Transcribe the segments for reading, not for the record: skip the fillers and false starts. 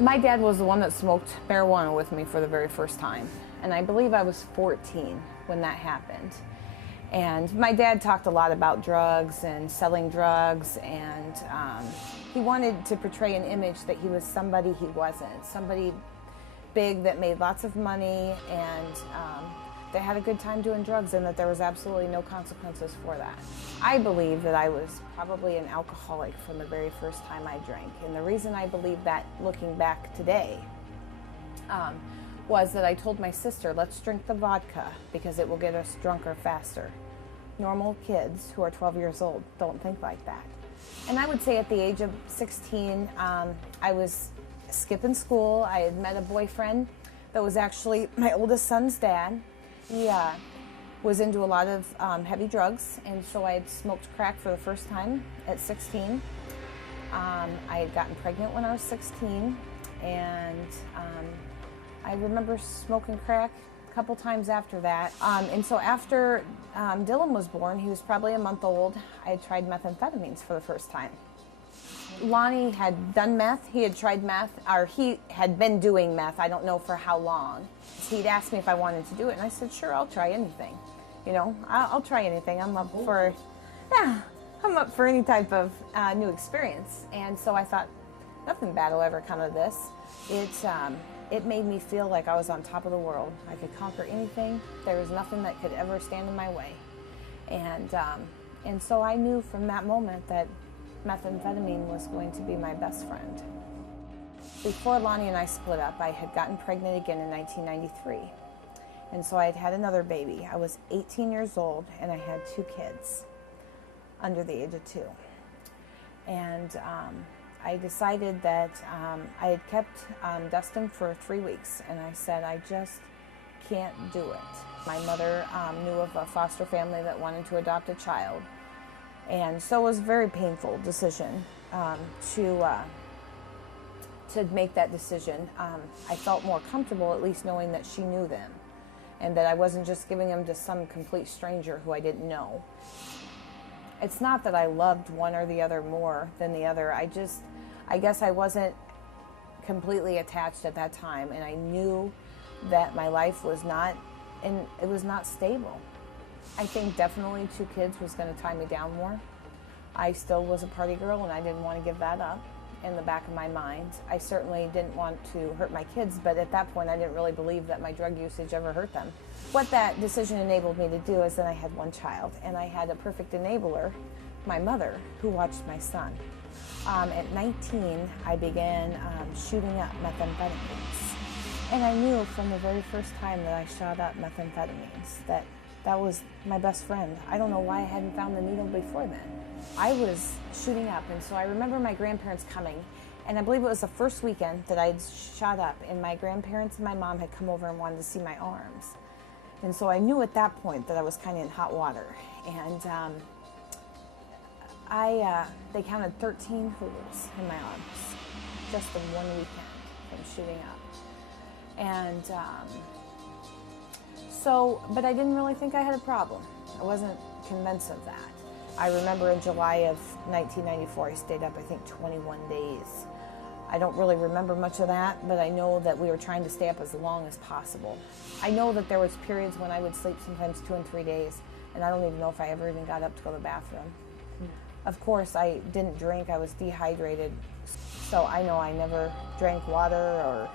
My dad was the one that smoked marijuana with me for the very first time, and I believe I was 14 when that happened. And my dad talked a lot about drugs and selling drugs, and he wanted to portray an image that he was somebody he wasn't, somebody big that made lots of money and that had a good time doing drugs, and that there was absolutely no consequences for that. I believe that I was probably an alcoholic from the very first time I drank, and the reason I believe that, looking back today, was that I told my sister, let's drink the vodka because it will get us drunker faster. Normal kids who are 12 years old don't think like that. And I would say at the age of 16, I was skipping school. I had met a boyfriend that was actually my oldest son's dad. He was into a lot of heavy drugs, and so I had smoked crack for the first time at 16. I had gotten pregnant when I was 16, and I remember smoking crack a couple times after that. And so after Dylan was born, he was probably a month old, I had tried methamphetamines for the first time. Lonnie had done meth. He had tried meth, or he had been doing meth. I don't know for how long. He'd asked me if I wanted to do it, and I said, sure, I'll try anything. You know, I'll try anything. I'm up for any type of new experience. And so I thought, nothing bad will ever come of this. It made me feel like I was on top of the world. I could conquer anything. There was nothing that could ever stand in my way. And so I knew from that moment that methamphetamine was going to be my best friend. Before Lonnie and I split up, I had gotten pregnant again in 1993. And so I had had another baby. I was 18 years old, and I had 2 kids under the age of 2. And I decided that I had kept Dustin for 3 weeks, and I said, I just can't do it. My mother knew of a foster family that wanted to adopt a child. And so it was a very painful decision to make that decision. I felt more comfortable at least knowing that she knew them, and that I wasn't just giving them to some complete stranger who I didn't know. It's not that I loved one or the other more than the other. I guess I wasn't completely attached at that time, and I knew that my life was not, and it was not stable. I think definitely 2 kids was going to tie me down more. I still was a party girl, and I didn't want to give that up in the back of my mind. I certainly didn't want to hurt my kids, but at that point I didn't really believe that my drug usage ever hurt them. What that decision enabled me to do is that I had 1 child, and I had a perfect enabler, my mother, who watched my son. At 19, I began shooting up methamphetamines. And I knew from the very first time that I shot up methamphetamines that was my best friend. I don't know why I hadn't found the needle before then. I was shooting up, and so I remember my grandparents coming, and I believe it was the first weekend that I'd shot up, and my grandparents and my mom had come over and wanted to see my arms. And so I knew at that point that I was kind of in hot water. And they counted 13 holes in my arms just in 1 weekend from shooting up. And but I didn't really think I had a problem. I wasn't convinced of that. I remember in July of 1994, I stayed up, I think, 21 days. I don't really remember much of that, but I know that we were trying to stay up as long as possible. I know that there was periods when I would sleep sometimes 2 and 3 days, and I don't even know if I ever even got up to go to the bathroom. Of course, I didn't drink. I was dehydrated, so I know I never drank water or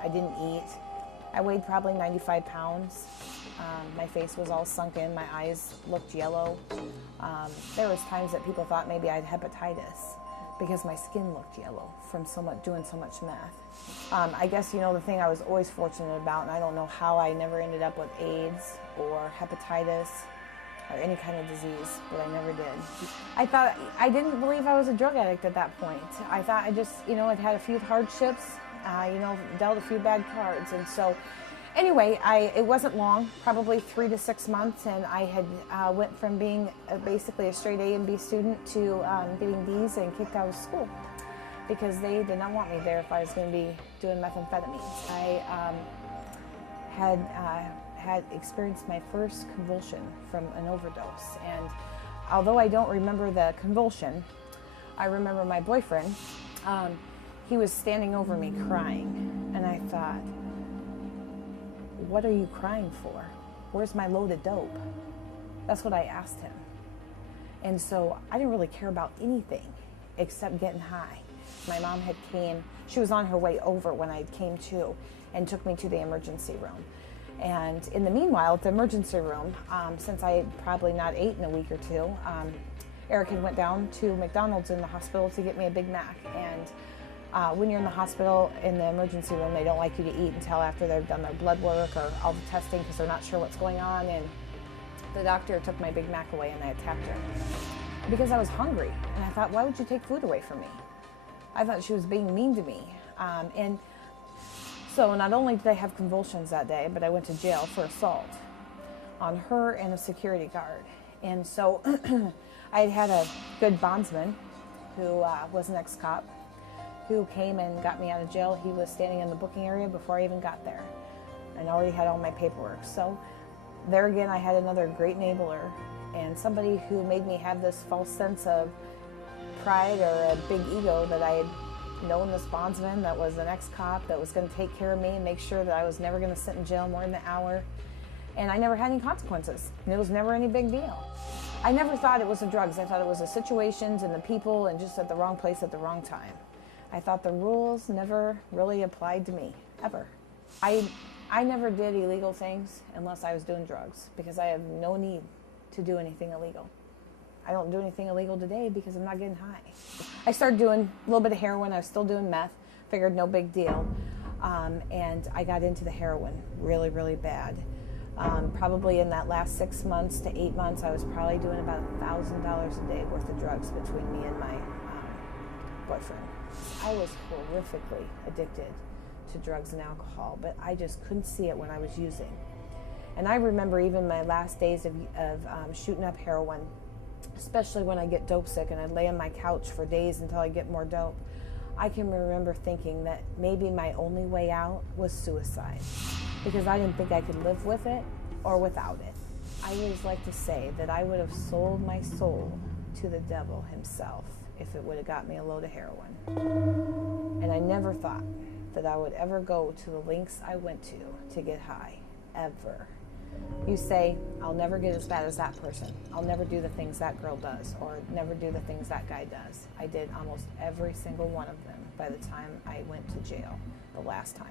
I didn't eat. I weighed probably 95 pounds. My face was all sunk in. My eyes looked yellow. There was times that people thought maybe I had hepatitis because my skin looked yellow from doing so much meth. I guess, you know, the thing I was always fortunate about, and I don't know how I never ended up with AIDS or hepatitis or any kind of disease, but I never did. I didn't believe I was a drug addict at that point. I thought I just, you know, I'd had a few hardships, dealt a few bad cards, Anyway, it wasn't long, probably 3 to 6 months, and I had went from being basically a straight A and B student to getting B's and kicked out of school because they did not want me there if I was going to be doing methamphetamines. I had experienced my first convulsion from an overdose, and although I don't remember the convulsion, I remember my boyfriend. He was standing over me crying, and I thought, what are you crying for? Where's my load of dope? That's what I asked him. And so I didn't really care about anything except getting high. My mom had came, she was on her way over when I came to and took me to the emergency room. And in the meanwhile, at the emergency room, since I had probably not ate in a week or two, Eric had went down to McDonald's in the hospital to get me a Big Mac. And when you're in the hospital in the emergency room, they don't like you to eat until after they've done their blood work or all the testing because they're not sure what's going on. And the doctor took my Big Mac away and I attacked her because I was hungry. And I thought, why would you take food away from me? I thought she was being mean to me. And so not only did I have convulsions that day, but I went to jail for assault on her and a security guard. And so I had a good bondsman who was an ex-cop who came and got me out of jail. He was standing in the booking area before I even got there and already had all my paperwork. So there again, I had another great enabler and somebody who made me have this false sense of pride or a big ego that I had known this bondsman that was an ex-cop that was going to take care of me and make sure that I was never going to sit in jail more than an hour. And I never had any consequences. And it was never any big deal. I never thought it was the drugs. I thought it was the situations and the people and just at the wrong place at the wrong time. I thought the rules never really applied to me, ever. I never did illegal things unless I was doing drugs because I have no need to do anything illegal. I don't do anything illegal today because I'm not getting high. I started doing a little bit of heroin. I was still doing meth. Figured no big deal. And I got into the heroin really, really bad. Probably in that last 6 months to 8 months, I was probably doing about $1,000 a day worth of drugs between me and my boyfriend. I was horrifically addicted to drugs and alcohol, but I just couldn't see it when I was using. And I remember even my last days of shooting up heroin, especially when I get dope sick and I'd lay on my couch for days until I get more dope. I can remember thinking that maybe my only way out was suicide because I didn't think I could live with it or without it. I always like to say that I would have sold my soul to the devil himself if it would have got me a load of heroin. And I never thought that I would ever go to the lengths I went to get high, ever. You say, I'll never get as bad as that person. I'll never do the things that girl does or never do the things that guy does. I did almost every single one of them by the time I went to jail the last time.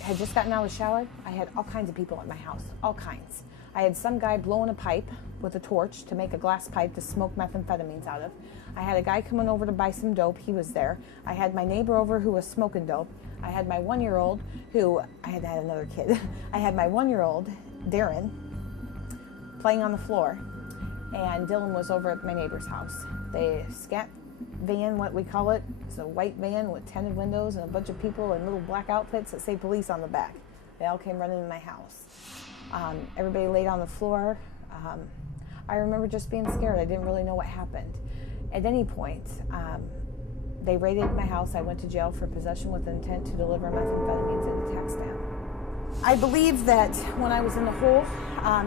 I had just gotten out of the shower. I had all kinds of people at my house, all kinds. I had some guy blowing a pipe with a torch to make a glass pipe to smoke methamphetamines out of. I had a guy coming over to buy some dope. He was there. I had my neighbor over who was smoking dope. I had my 1-year-old who, I had another kid. I had my 1-year-old, Darren, playing on the floor, and Dylan was over at my neighbor's house. The scat van, what we call it, it's a white van with tinted windows and a bunch of people in little black outfits that say police on the back. They all came running to my house. Everybody laid on the floor. I remember just being scared. I didn't really know what happened. At any point, they raided my house. I went to jail for possession with intent to deliver methamphetamines in the tax stamp. I believe that when I was in the hole,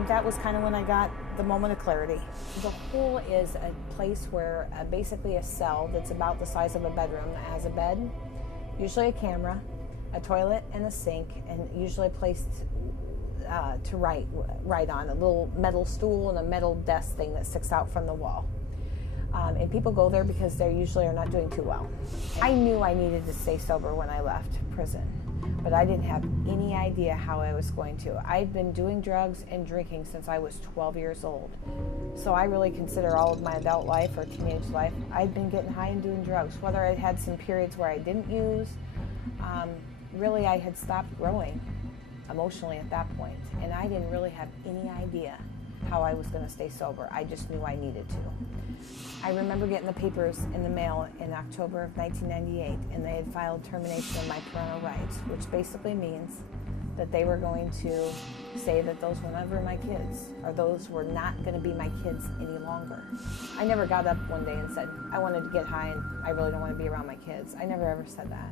that was kind of when I got the moment of clarity. The hole is a place where basically a cell that's about the size of a bedroom that has a bed, usually a camera, a toilet, and a sink, and usually a place to write on, a little metal stool and a metal desk thing that sticks out from the wall. And people go there because they usually are not doing too well. I knew I needed to stay sober when I left prison, but I didn't have any idea how I was going to. I'd been doing drugs and drinking since I was 12 years old. So I really consider all of my adult life or teenage life, I'd been getting high and doing drugs. Whether I'd had some periods where I didn't use, really I had stopped growing emotionally at that point, and I didn't really have any idea how I was going to stay sober. I just knew I needed to. I remember getting the papers in the mail in October of 1998, and they had filed termination of my parental rights, which basically means that they were going to say that those were never my kids, or those were not going to be my kids any longer. I never got up one day and said, I wanted to get high and I really don't want to be around my kids. I never ever said that.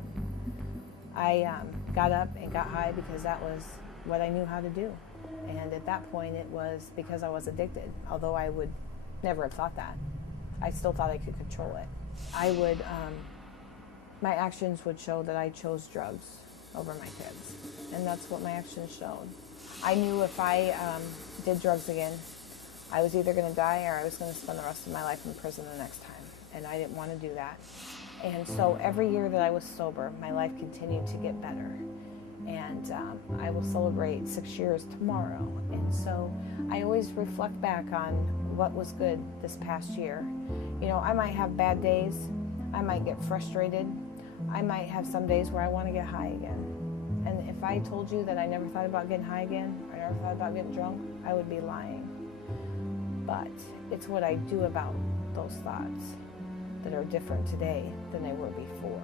I got up and got high because that was what I knew how to do. And at that point, it was because I was addicted, although I would never have thought that. I still thought I could control it. My actions would show that I chose drugs over my kids, and that's what my actions showed. I knew if I did drugs again, I was either going to die or I was going to spend the rest of my life in prison the next time, and I didn't want to do that. And so every year that I was sober, my life continued to get better. And I will celebrate 6 years tomorrow. And so I always reflect back on what was good this past year. You know, I might have bad days. I might get frustrated. I might have some days where I want to get high again. And if I told you that I never thought about getting high again, or never thought about getting drunk, I would be lying. But it's what I do about those thoughts that are different today than they were before.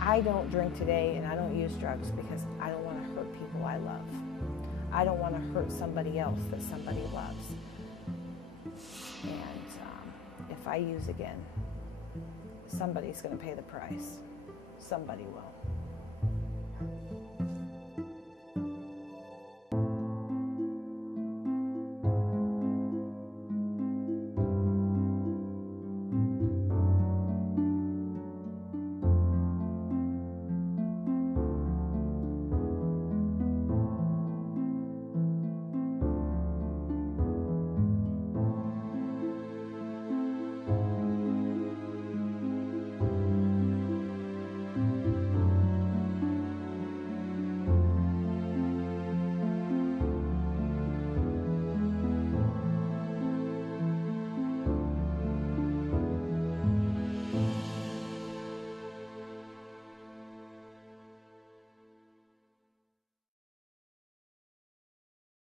I don't drink today and I don't use drugs because I don't want to hurt people I love. I don't want to hurt somebody else that somebody loves. And if I use again, somebody's going to pay the price. Somebody will.